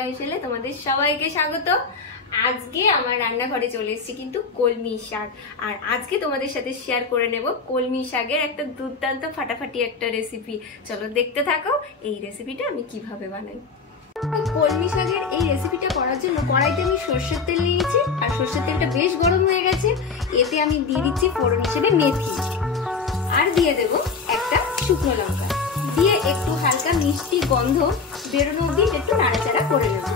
লাইফস্টাইলে তোমাদের সবাইকে স্বাগত। আজকে আমার রান্নাঘরে চলে এসেছি কিন্তু কলমি শাক, আর আজকে তোমাদের সাথে শেয়ার করে নেব কলমি শাকের একটা দুর্দান্ত ফাটাফাটি একটা রেসিপি। চলো দেখতে থাকো এই রেসিপিটা আমি কিভাবে বানাই। কলমি শাকের এই রেসিপিটা করার জন্য কড়াইতে আমি সরষের তেল নিয়েছি, আর সরষের তেলটা বেশ গরম হয়ে গেছে। এতে আমি দিয়ে দিচ্ছি ফোড়ন হিসেবে মেথি, আর দিয়ে দেব একটা শুকনো লঙ্কা, দিয়ে একটু হালকা মিষ্টি গন্ধ বেরোনো অবধি একটু নাড়াচাড়া করে নেব।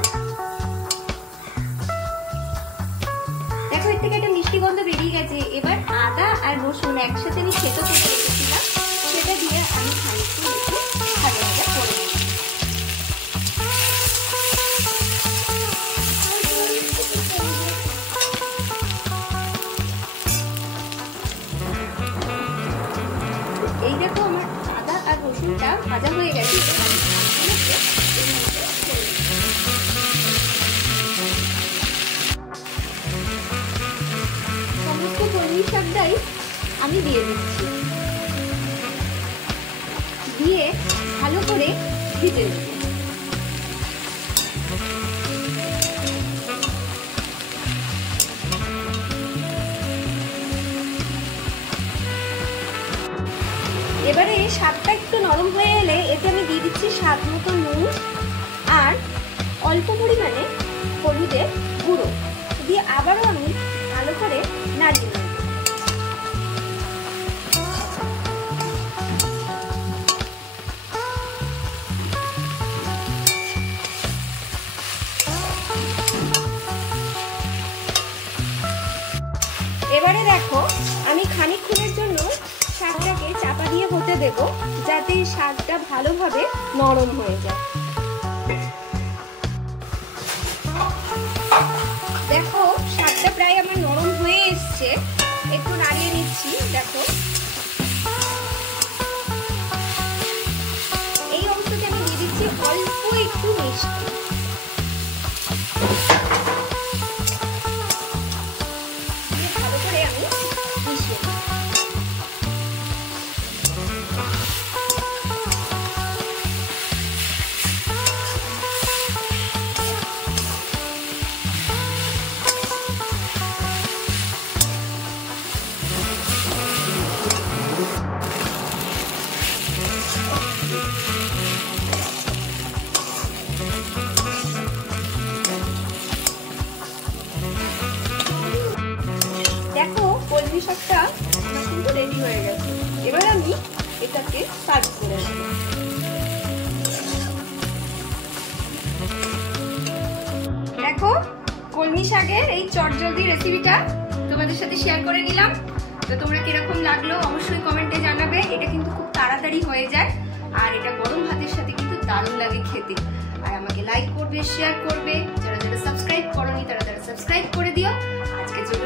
দেখো এর থেকে একটা মিষ্টি গন্ধ বেরিয়ে গেছে। এবার আদা আর রসুন একসাথে আমি থেতো করে রেখেছিলাম, সেটা দিয়ে আমি খানিকক্ষণ একটু ভাজা ভাজা করে নেব। এই দেখো আমার আদা আর রসুনটা ভাজা হয়ে গেছে। সমস্ত কলমি শাকটাই আমি দিয়ে দিচ্ছি, দিয়ে ভালো করে ভেজে নেব। এবারে শাকটা একটু নরম হয়ে এলে এতে আমি দিয়ে দিচ্ছি স্বাদ মতো নুন আর অল্প পরিমাণে হলুদের গুঁড়ো, দিয়ে আবারও আমি ভালো করে নাড়িয়ে নেব। এবারে দেখো আমি খানিকক্ষণের জন্য শাকটাকে চাপা দিয়ে হতে দেব, যাতে শাকটা ভালোভাবে নরম হয়ে যায়। দেখো শাকটা প্রায় আমার নরম হয়ে এসছে, একটু নাড়িয়ে নিচ্ছি। দেখো এই অংশতে আমি দিয়ে দিচ্ছি অল্প একটু মিষ্টি, ভালো করে আমি মিশিয়ে দিই। দেখো কলমি শাকটা আমার কিন্তু রেডি হয়ে গেছে। এবার আমি এটাকে সার্ভ করে নেব। দেখো কলমি শাকের এই চটজলদি রেসিপিটা তোমাদের সাথে শেয়ার করে নিলাম। তো তোমরা কিরকম লাগলো অবশ্যই কমেন্টে জানাবে। এটা কিন্তু খুব তাড়াতাড়ি হয়ে যায়, আর এটা গরম ভাতের সাথে কিন্তু দারুণ লাগে খেতে। আর আমাকে লাইক করবে, শেয়ার করবে, যারা যারা সাবস্ক্রাইব করোনি তারা সাবস্ক্রাইব করে দিও। আজকের জন্য